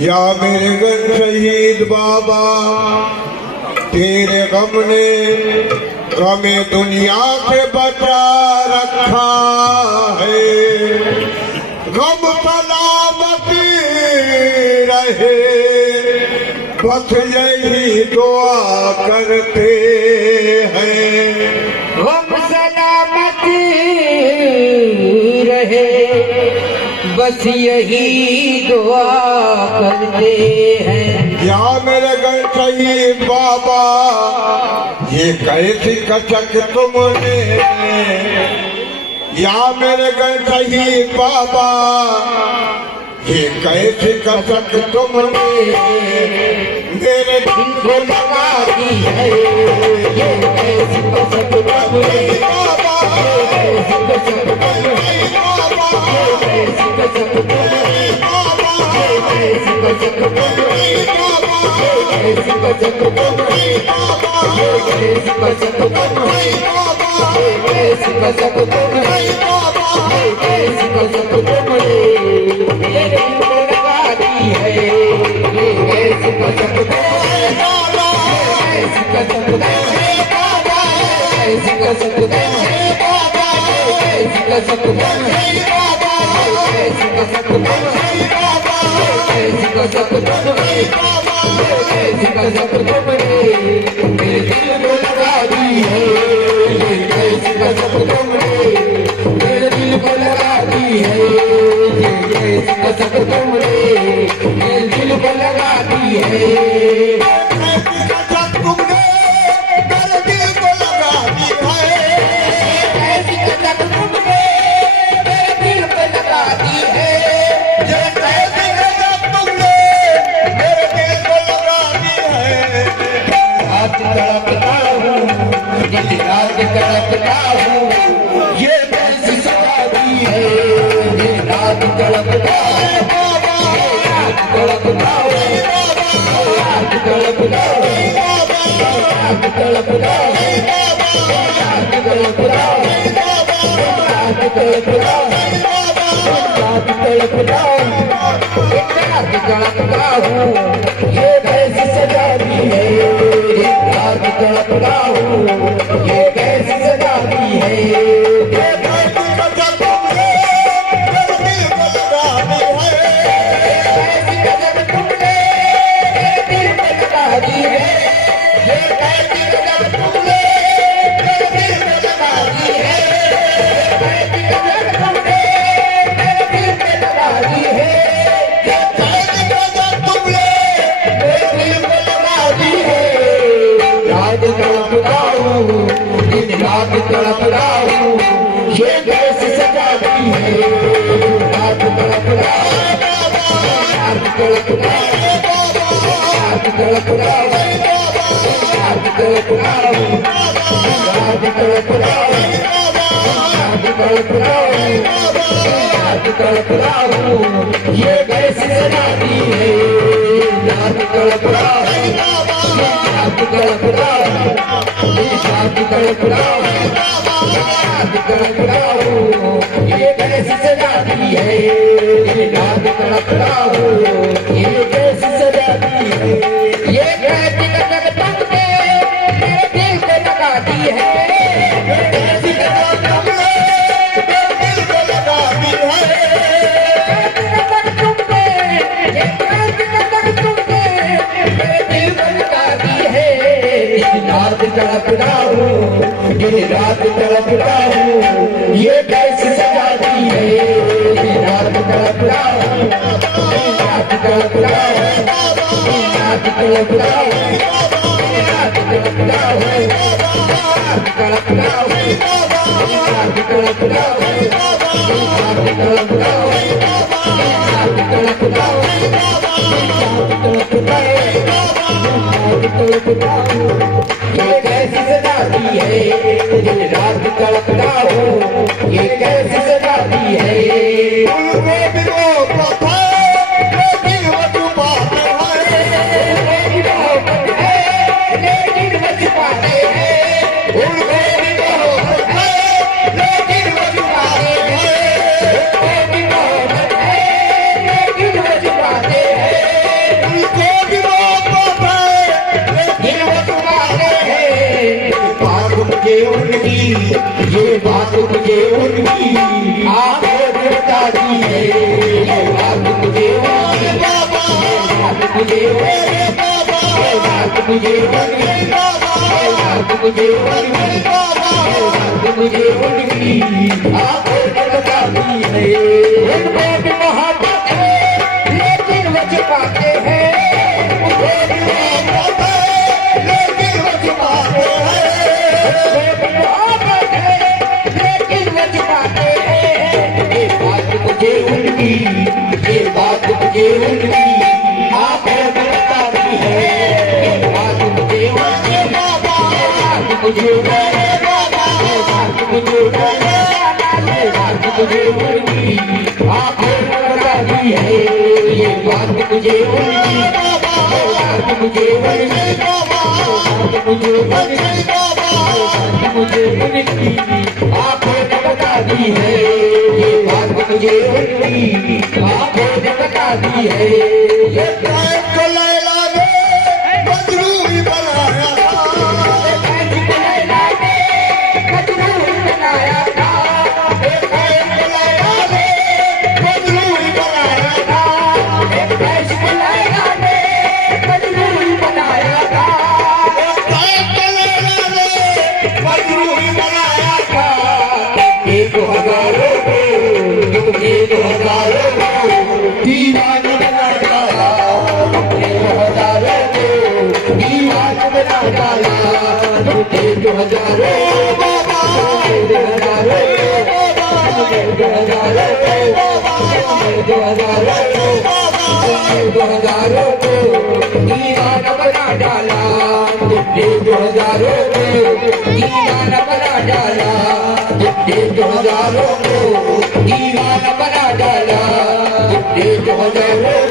या मेरे घर शहीद बाबा, तेरे गम ने हमें दुनिया से बचा रखा है। गम सलामती रहे, बस यही दुआ करते हैं। गम सलामती रहे, बस यही दुआ करते हैं। या मेरे घर शहीद बाबा, ये कैसी कसक तुमने, या मेरे घर शहीद बाबा, ये कैसी कसक तुमने मेरे दिल को लगा दी है। ये कैसी कसक तुमने बाबा, कैसी कसक तुमने बाबा, कैसी कसक तुमने बाबा, कैसी कसक तुमने बाबा, कैसी कसक तुमने बाबा, कैसी कसक तुमने कैसी कसक तुमने कैसी कसक तुमने मेरे दिल को लगा दी है। ये कैसी कसक तुमने कैसी कसक तुमने कैसी कसक तुमने कैसी कसक तुमने कैसी कसक तुमने कैसी कसक तुमने कैसी कसक तुमने मेरे दिल को लगा दी है। ये कैसी कसक तुमने मेरे दिल को लगा दी है। ये कैसी कसक तुमने मेरे दिल को लगा दी है। कैसी कसक तुमने मेरे दिल को लगा दी है। कैसी कसक तुमने मेरे दिल को लगा दी है। ये कैसी कसक तुमने मेरे दिल को लगा दी है। रात तड़पता हूँ, दिन रात तड़पता हूँ, ये कैसी सजा दी है। दिन रात तड़पता हूँ, रात तड़पता हूँ, रात तड़पता हूँ, रात तड़पता हूँ, रात तड़पता हूँ, रात तड़पता हूँ, रात तड़पता हूँ, रात तड़पता हूँ, ये कैसी सजा दी है। रात तड़पता हूँ, ये कैसी सजा दी है। ये कैसी कसक तुमने मेरे दिल को लगा दी है। कैसी कसक तुमने मेरे दिल को लगा दी है। ये कैसी कसक तुमने मेरे दिल को लगा दी है। कैसी कसक तुमने मेरे दिल को लगा दी है। ये कैसी कसक तुमने मेरे दिल को लगा दी है। रात तड़पता हूँ, दिन रात तड़पता हूँ, ये कैसी सजा दी है। रात तड़पता हूँ, रात तड़पता हूँ, रात तड़पता हूँ, रात तड़पता हूँ, रात तड़पता हूँ, रात तड़पता हूँ, रात तड़पता हूँ, ये कैसी सजा दी है। रात तड़पता हूँ, रात तड़पता हूँ, रात तड़पता हूँ, रात तड़पता हूँ, ये कैसी सजा दी है। रात तड़पता हूँ, ये कैसी सजा दी है। ये कैसी कसक तुमने मेरे दिल को लगा दी है। ये कैसी कसक तुमने मेरे दिल को लगा दी है। कैसी कसक तुमने, ये कैसी कसक तुमने मेरे दिल को लगा दी है। दिन रात तड़पता हूँ, दिन रात तड़पता हूँ, ये कैसी सजा दी है। दिन रात तड़पता हूँ, दिन रात तड़पता हूँ, दिन रात तड़पता हूँ, दिन रात तड़पता हूँ, दिन रात तड़पता हूँ, दिन रात तड़पता हूँ, दिन रात तड़पता हूँ, दिन रात तड़पता हूँ, ये कैसी सजा दी है। दिन रात तड़पता हूँ, ये कैसी सजा दी है। उनमें भी वो प्रथा लेकिन वो छुपाते हैं। मेरी मोहब्बत है लेकिन वो छुपाते हैं। उनमें भी वो प्रथा लेकिन वो छुपाते हैं। मेरी मोहब्बत है ये बात मुझे उनकी आंखों ने बता दी है, ये बात मुझे उनकी बाबा मुझे मेरे बाबा मुझे उनकी मुझे उनकी बाबा मुझे उनकी आंखों ने बता दी है। उनमें भी मोहब्बत है लेकिन वो छुपाते हैं, उनमें भी मोहब्बत है लेकिन वो छुपाते हैं उनमें भी मोहब्बत है लेकिन वो छुपाते हैं। ये बात मुझे उनकी, ये बात मुझे उनकी आंखों ने बता दी है, ये बात मुझे उनकी मुझे मेरे बाबा मुझे मेरे बात मुझे उनकी आंखों ने बता दी है, ये बात मुझे उनकी बात मुझे उनकी बात मुझे उनकी बात मुझे उनकी आंखों ने बता दी है, ये बात मुझे उनकी आंखों ने बता दी है। ये टाइम को लैला ने मजनू ही बनाया दीवाना बना डाला, हजारों को दीवाना बना डाला, दो हजारों बाबा दो हजारों दो हजारों को दीवाना बना डाला, दो हजारों को दीवाना बना डाला, दो हजारों को दीवाना बना डाला, दो हजारों